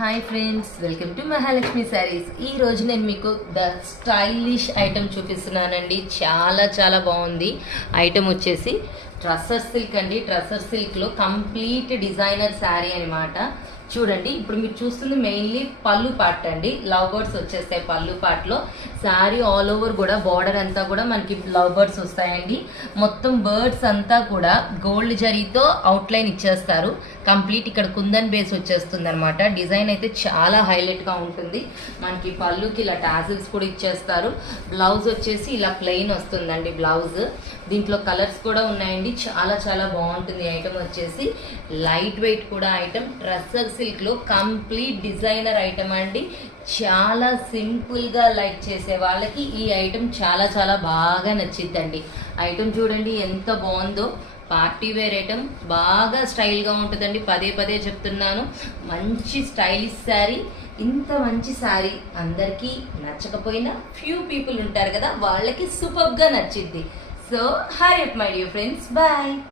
Hi friends, welcome to Mahalakshmi saris. ఈ రోజు నేను మీకు ద స్టైలిష్ ఐటమ్ చూపిస్తున్నానండి. చాలా చాలా బాగుంది. ఐటమ్ వచ్చేసి ట్రస్సర్ సిల్క్ అండి. ట్రస్సర్ సిల్క్లో కంప్లీట్ డిజైనర్ శారీ అనమాట. చూడండి, ఇప్పుడు మీరు చూస్తుంది మెయిన్లీ పళ్ళు పార్ట్ అండి. లవ్ బర్డ్స్ వచ్చేస్తాయి పళ్ళు పార్ట్లో. శారీ ఆల్ ఓవర్ కూడా బార్డర్ అంతా కూడా మనకి లవ్ బర్డ్స్ వస్తాయండి. మొత్తం బర్డ్స్ అంతా కూడా గోల్డ్ జరీతో అవుట్లైన్ ఇచ్చేస్తారు. కంప్లీట్ ఇక్కడ కుందన్ బేస్ వచ్చేస్తుంది అనమాట. డిజైన్ అయితే చాలా హైలైట్గా ఉంటుంది. మనకి పళ్ళుకి ఇలా టాజిల్స్ కూడా ఇచ్చేస్తారు. బ్లౌజ్ వచ్చేసి ఇలా ప్లెయిన్ వస్తుందండి బ్లౌజ్. దీంట్లో కలర్స్ కూడా ఉన్నాయండి. చాలా చాలా బాగుంటుంది ఐటమ్ వచ్చేసి. లైట్ వెయిట్ కూడా ఐటమ్. ట్రస్సర్ సిల్క్ లో కంప్లీట్ డిజైనర్ ఐటమ్ అండి. చాలా సింపుల్ గా లైక్ చేసే వాళ్ళకి ఈ ఐటమ్ చాలా చాలా బాగా నచ్చిద్దండి. ఐటమ్ చూడండి ఎంత బాగుందో. పార్టీ వేర్ ఐటమ్, బాగా స్టైల్గా ఉంటుందండి. పదే పదే చెప్తున్నాను, మంచి స్టైలిష్ శారీ. ఇంత మంచి శారీ అందరికీ నచ్చకపోయినా ఫ్యూ పీపుల్ ఉంటారు కదా, వాళ్ళకి సూపర్గా నచ్చిద్ది. So hurry up my dear friends, bye.